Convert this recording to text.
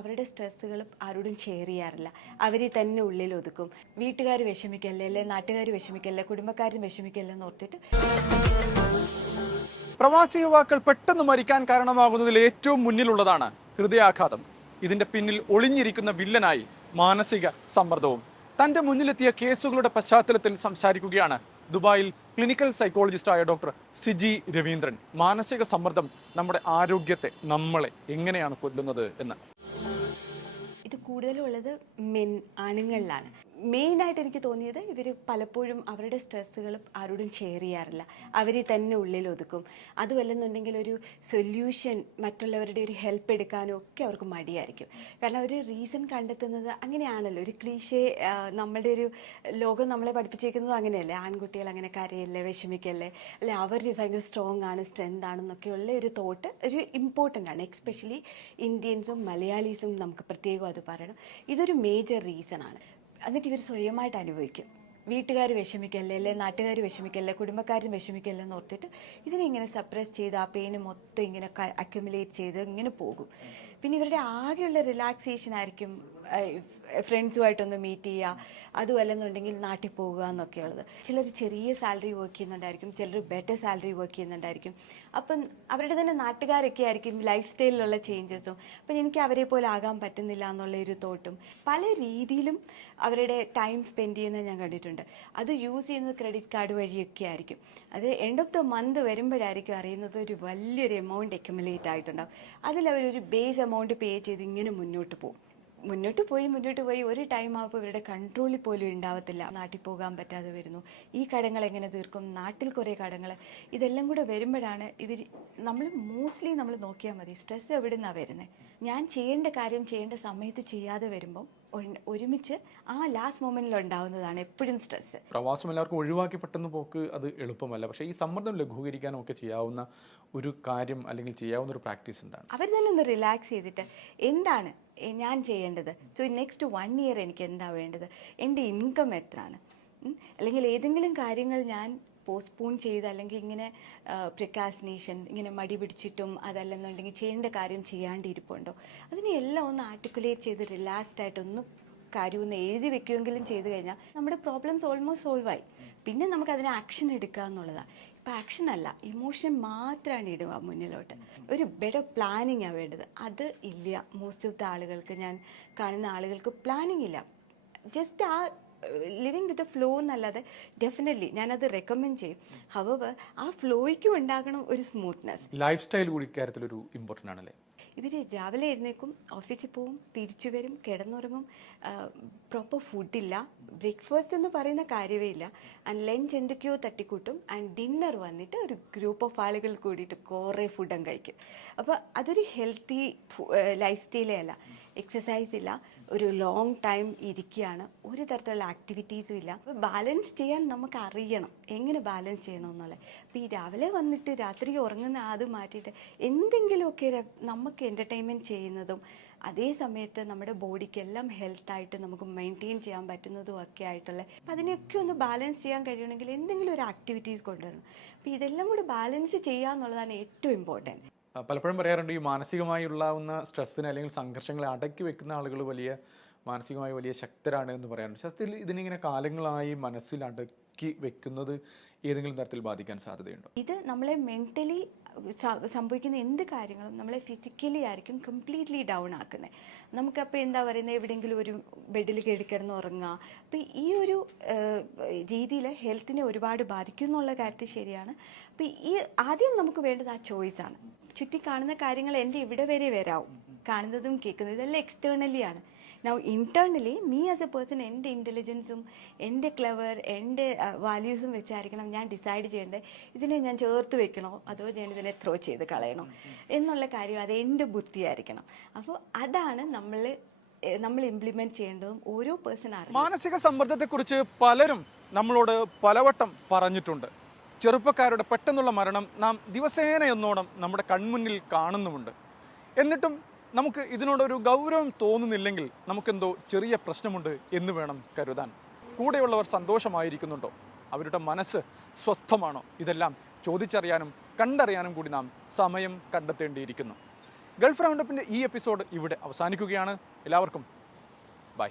അവരുടെ സ്ട്രെസ്സുകളും ആരോടും ഷെയർ ചെയ്യാറില്ല. അവരെ തന്നെ ഉള്ളിൽ ഒതുക്കും. വീട്ടുകാർ വിഷമിക്കല്ലേ, അല്ലെ നാട്ടുകാർ വിഷമിക്കല്ലേ, കുടുംബക്കാരും വിഷമിക്കല്ലേ എന്ന് ഓർത്തിട്ട്. പ്രവാസി യുവാക്കൾ പെട്ടെന്ന് മരിക്കാൻ കാരണമാകുന്നതിൽ ഏറ്റവും മുന്നിലുള്ളതാണ് ഹൃദയാഘാതം. ഇതിന്റെ പിന്നിൽ ഒളിഞ്ഞിരിക്കുന്ന വില്ലനായി മാനസിക സമ്മർദ്ദവും. തന്റെ മുന്നിലെത്തിയ കേസുകളുടെ പശ്ചാത്തലത്തിൽ സംസാരിക്കുകയാണ് ദുബായിൽ ക്ലിനിക്കൽ സൈക്കോളജിസ്റ്റായ ഡോക്ടർ സിജി രവീന്ദ്രൻ. മാനസിക സമ്മർദ്ദം നമ്മുടെ ആരോഗ്യത്തെ, നമ്മളെ എങ്ങനെയാണ് കൊല്ലുന്നത് എന്ന്. ഇത് കൂടുതലുള്ളത് ആണുങ്ങളിലാണ്. മെയിനായിട്ട് എനിക്ക് തോന്നിയത് ഇവർ പലപ്പോഴും അവരുടെ സ്ട്രെസ്സുകളും ആരോടും ഷെയർ ചെയ്യാറില്ല. അവരെ തന്നെ ഉള്ളിൽ ഒതുക്കും. അതുമല്ലെന്നുണ്ടെങ്കിൽ ഒരു സൊല്യൂഷൻ, മറ്റുള്ളവരുടെ ഒരു ഹെൽപ്പ് എടുക്കാനും ഒക്കെ അവർക്ക് മടിയായിരിക്കും. കാരണം ഒരു റീസൺ കണ്ടെത്തുന്നത് അങ്ങനെയാണല്ലോ. ഒരു ക്ലീഷേ, നമ്മളുടെ ഒരു ലോകം നമ്മളെ പഠിപ്പിച്ചേക്കുന്നത് അങ്ങനെയല്ലേ. ആൺകുട്ടികൾ അങ്ങനെ കരയല്ലേ, വിഷമിക്കല്ലേ, അല്ലെ അവർ ഭയങ്കര സ്ട്രോങ് ആണ്, സ്ട്രെങ്ത് ആണെന്നൊക്കെയുള്ള ഒരു തോട്ട് ഒരു ഇമ്പോർട്ടൻ്റ് ആണ്. എക്സ്പെഷ്യലി ഇന്ത്യൻസും മലയാളീസും നമുക്ക് പ്രത്യേകം അത് പറയണം. ഇതൊരു മേജർ റീസൺ ആണ്. എന്നിട്ട് ഇവർ സ്വയമായിട്ട് അനുഭവിക്കും. വീട്ടുകാർ വിഷമിക്കല്ലേ, അല്ലെ നാട്ടുകാർ വിഷമിക്കല്ലേ, കുടുംബക്കാരും വിഷമിക്കല്ലേ എന്ന് ഓർത്തിട്ട് ഇതിനെ ഇങ്ങനെ സപ്രസ് ചെയ്ത് ആ പെയിന് മൊത്തം ഇങ്ങനെ അക്യുമുലേറ്റ് ചെയ്ത് ഇങ്ങനെ പോകും. പിന്നെ ഇവരുടെ ആകെയുള്ള റിലാക്സേഷൻ ആയിരിക്കും ഫ്രണ്ട്സുമായിട്ടൊന്ന് മീറ്റ് ചെയ്യുക, അതുമല്ലെന്നുണ്ടെങ്കിൽ നാട്ടിൽ പോകുക എന്നൊക്കെയുള്ളത്. ചിലർ ചെറിയ സാലറി വർക്ക് ചെയ്യുന്നുണ്ടായിരിക്കും, ചിലർ ബെറ്റർ സാലറി വർക്ക് ചെയ്യുന്നുണ്ടായിരിക്കും. അപ്പം അവരുടെ തന്നെ നാട്ടുകാരൊക്കെ ആയിരിക്കും ലൈഫ് സ്റ്റൈലിലുള്ള ചേഞ്ചസും. അപ്പം എനിക്ക് അവരെ പോലെ ആകാൻ പറ്റുന്നില്ല എന്നുള്ള ഒരു തോട്ടും പല രീതിയിലും അവരുടെ ടൈം സ്പെൻഡ് ചെയ്യുന്നത് ഞാൻ കണ്ടിട്ടുണ്ട്. അത് യൂസ് ചെയ്യുന്നത് ക്രെഡിറ്റ് കാർഡ് വഴിയൊക്കെ ആയിരിക്കും. അത് എൻഡ് ഓഫ് ദ മന്ത് വരുമ്പോഴായിരിക്കും അറിയുന്നത് ഒരു വലിയൊരു എമൗണ്ട് അക്യുമുലേറ്റ് ആയിട്ടുണ്ടാവും. അതിലവരൊരു ബേസ് എമൗണ്ട് പേ ചെയ്ത് ഇങ്ങനെ മുന്നോട്ട് പോയി ഒരു ടൈം ആകുമ്പോൾ ഇവരുടെ കൺട്രോളിൽ പോലും ഉണ്ടാവത്തില്ല. നാട്ടിൽ പോകാൻ പറ്റാതെ വരുന്നു. ഈ കടങ്ങൾ എങ്ങനെ തീർക്കും, നാട്ടിൽ കുറേ കടങ്ങൾ, ഇതെല്ലാം കൂടെ വരുമ്പോഴാണ് മോസ്റ്റ്ലി നമ്മൾ നോക്കിയാൽ മതി സ്ട്രെസ് എവിടെ നിന്നാണ് വരുന്നത്. ഞാൻ ചെയ്യേണ്ട കാര്യം ചെയ്യേണ്ട സമയത്ത് ചെയ്യാതെ വരുമ്പം ഒരുമിച്ച് ആ ലാസ്റ്റ് മൊമെന്റിൽ ഉണ്ടാവുന്നതാണ് എപ്പോഴും സ്ട്രെസ്. പ്രവാസം എല്ലാവർക്കും ഒഴിവാക്കി പെട്ടെന്ന് പോക്ക് അത് എളുപ്പമല്ല. പക്ഷേ ഈ സമ്മർദ്ദം ലഘൂകരിക്കാനും ഒക്കെ ചെയ്യാവുന്ന ഒരു കാര്യം അല്ലെങ്കിൽ ചെയ്യാവുന്ന ഒരു പ്രാക്ടീസ് എന്താണ്? അവർ തന്നെ ഒന്ന് റിലാക്സ് ചെയ്തിട്ട് എന്താണ് ഞാൻ ചെയ്യേണ്ടത്, സോ നെക്സ്റ്റ് 1 year എനിക്ക് എന്താ വേണ്ടത്, എൻ്റെ ഇൻകം എത്രയാണ്, അല്ലെങ്കിൽ ഏതെങ്കിലും കാര്യങ്ങൾ ഞാൻ പോസ്റ്റ്പോൺ ചെയ്ത് അല്ലെങ്കിൽ ഇങ്ങനെ പ്രിക്കാസിനേഷൻ ഇങ്ങനെ മടി പിടിച്ചിട്ടും അതല്ലെന്നുണ്ടെങ്കിൽ ചെയ്യേണ്ട കാര്യം ചെയ്യാണ്ടിരിപ്പുണ്ടോ, അതിനെല്ലാം ഒന്ന് ആർട്ടിക്കുലേറ്റ് ചെയ്ത് റിലാക്സ്ഡ് ആയിട്ടൊന്ന് കാര്യം ഒന്ന് എഴുതി വെക്കുമെങ്കിലും ചെയ്തു കഴിഞ്ഞാൽ നമ്മുടെ പ്രോബ്ലംസ് ഓൾമോസ്റ്റ് സോൾവ് ആയി. പിന്നെ നമുക്ക് അതിന് ആക്ഷൻ എടുക്കുക എന്നുള്ളതാണ്. ഇപ്പം ആക്ഷൻ അല്ല, ഇമോഷൻ മാത്രമാണ് ഇടുക മുന്നിലോട്ട്. ഒരു ബെറ്റർ പ്ലാനിങ് ആണ് വേണ്ടത്. അത് ഇല്ല മോസ്റ്റ് ഓഫ് ദ ആളുകൾക്ക്. ഞാൻ കാണുന്ന ആളുകൾക്ക് പ്ലാനിങ് ഇല്ല. ജസ്റ്റ് ആ ലിവിങ് വിത്ത് എ ഫ്ലോ എന്നല്ലാതെ ഡെഫിനറ്റ്ലി ഞാനത് റെക്കമെൻഡ് ചെയ്യും. ഹവർ ആ ഫ്ലോയ്ക്കും ഉണ്ടാകണം ഒരു സ്മൂത്ത്നെസ്. ലൈഫ് സ്റ്റൈൽ കൂടി കാര്യത്തിലൊരു ഇമ്പോർട്ടൻ്റ് ആണല്ലേ. ഇവർ രാവിലെ എഴുന്നേക്കും, ഓഫീസിൽ പോവും, തിരിച്ചു വരും, കിടന്നുറങ്ങും, പ്രോപ്പർ ഫുഡില്ല, ബ്രേക്ക്ഫാസ്റ്റ് എന്ന് പറയുന്ന കാര്യമേ ഇല്ല, ആൻഡ് ലഞ്ച് എന്തൊക്കെയോ തട്ടിക്കൂട്ടും, ആൻഡ് ഡിന്നർ വന്നിട്ട് ഒരു ഗ്രൂപ്പ് ഓഫ് ആളുകൾ കൂടിയിട്ട് കുറേ ഫുഡും കഴിക്കും. അപ്പോൾ അതൊരു ഹെൽത്തി ലൈഫ് സ്റ്റൈലേ അല്ല. എക്സസൈസ് ഇല്ല, ഒരു ലോങ് ടൈം ഇരിക്കുകയാണ്, ഒരു തരത്തിലുള്ള ആക്ടിവിറ്റീസും ഇല്ല. അപ്പോൾ ബാലൻസ് ചെയ്യാൻ നമുക്ക് അറിയണം എങ്ങനെ ബാലൻസ് ചെയ്യണമെന്നുള്ളത്. അപ്പോൾ ഈ രാവിലെ വന്നിട്ട് രാത്രി ഉറങ്ങുന്ന അത് മാറ്റിയിട്ട് എന്തെങ്കിലുമൊക്കെ നമുക്ക് എൻ്റർടൈൻമെൻറ്റ് ചെയ്യുന്നതും അതേ സമയത്ത് നമ്മുടെ ബോഡിക്കെല്ലാം ഹെൽത്തായിട്ട് നമുക്ക് മെയിൻറ്റെയിൻ ചെയ്യാൻ പറ്റുന്നതും ഒക്കെ ആയിട്ടുള്ള, അപ്പം അതിനെയൊക്കെ ഒന്ന് ബാലൻസ് ചെയ്യാൻ കഴിയണമെങ്കിൽ എന്തെങ്കിലും ഒരു ആക്ടിവിറ്റീസ് കൊണ്ടുവരണം. അപ്പോൾ ഇതെല്ലാം കൂടി ബാലൻസ് ചെയ്യുക എന്നുള്ളതാണ് ഏറ്റവും ഇമ്പോർട്ടൻറ്റ്. പലപ്പോഴും പറയാറുണ്ട് ഈ മാനസികമായി ഉണ്ടാകുന്ന സ്ട്രെസ്സിനെ അല്ലെങ്കിൽ സംഘർഷങ്ങളെ അടക്കി വെക്കുന്ന ആളുകൾ മാനസികമായി വലിയ ശക്തരാണ് എന്ന് പറയാറുണ്ട്. സത്യത്തിൽ ഇതിനിങ്ങനെ കാലങ്ങളായി മനസ്സിൽ അടക്കി വെക്കുന്നത് ഏതെങ്കിലും തരത്തിൽ ബാധിക്കാൻ സാധ്യതയുണ്ടോ? ഇത് നമ്മളെ മെൻ്റലി സംഭവിക്കുന്ന എന്ത് കാര്യങ്ങളും നമ്മളെ ഫിസിക്കലി ആയിരിക്കും കംപ്ലീറ്റ്ലി ഡൗൺ ആക്കുന്നത്. നമുക്കപ്പോൾ എന്താ പറയുന്നത്, എവിടെയെങ്കിലും ഒരു ബെഡിൽ കിടന്ന് ഉറങ്ങുക, അപ്പോൾ ഈ ഒരു രീതിയിൽ ഹെൽത്തിനെ ഒരുപാട് ബാധിക്കും എന്നുള്ള കാര്യത്തിൽ ശരിയാണ്. അപ്പോൾ ഈ ആദ്യം നമുക്ക് വേണ്ടത് ആ ചോയ്സാണ്. ചുറ്റി കാണുന്ന കാര്യങ്ങൾ എൻ്റെ ഇവിടെ വരെ വരാവും, കാണുന്നതും കേൾക്കുന്നതും ഇതെല്ലാം എക്സ്റ്റേർണലി ആണ്. Now internally me as A person എൻ്റെ ഇൻ്റലിജൻസും എൻ്റെ ക്ലെവർ എൻ്റെ വാല്യൂസും വെച്ചായിരിക്കണം ഞാൻ ഡിസൈഡ് ചെയ്യേണ്ടത്. ഇതിനെ ഞാൻ ചേർത്ത് വെക്കണോ അതോ ഞാൻ ഇതിനെ ത്രോ ചെയ്ത് കളയണോ എന്നുള്ള കാര്യം അത് എൻ്റെ ബുദ്ധിയായിരിക്കണം. അപ്പോൾ അതാണ് നമ്മൾ ഇംപ്ലിമെന്റ് ചെയ്യേണ്ടതും ഓരോ പേഴ്സൺ അറിയാം. മാനസിക സമ്മർദ്ദത്തെക്കുറിച്ച് പലരും നമ്മളോട് പലവട്ടം പറഞ്ഞിട്ടുണ്ട്. ചെറുപ്പക്കാരുടെ പെട്ടെന്നുള്ള മരണം നാം ദിവസേന എന്നോണം നമ്മുടെ കൺമുന്നിൽ കാണുന്നുമുണ്ട്. എന്നിട്ടും നമുക്ക് ഇതിനോടൊരു ഗൗരവം തോന്നുന്നില്ലെങ്കിൽ നമുക്കെന്തോ ചെറിയ പ്രശ്നമുണ്ട് എന്ന് വേണം കരുതാൻ. കൂടെയുള്ളവർ സന്തോഷമായിരിക്കുന്നുണ്ടോ, അവരുടെ മനസ്സ് സ്വസ്ഥമാണോ, ഇതെല്ലാം ചോദിച്ചറിയാനും കണ്ടറിയാനും കൂടി നാം സമയം കണ്ടെത്തേണ്ടിയിരിക്കുന്നു. ഗൾഫ് റൗണ്ടപ്പിൻ്റെ ഈ എപ്പിസോഡ് ഇവിടെ അവസാനിക്കുകയാണ്. എല്ലാവർക്കും ബൈ.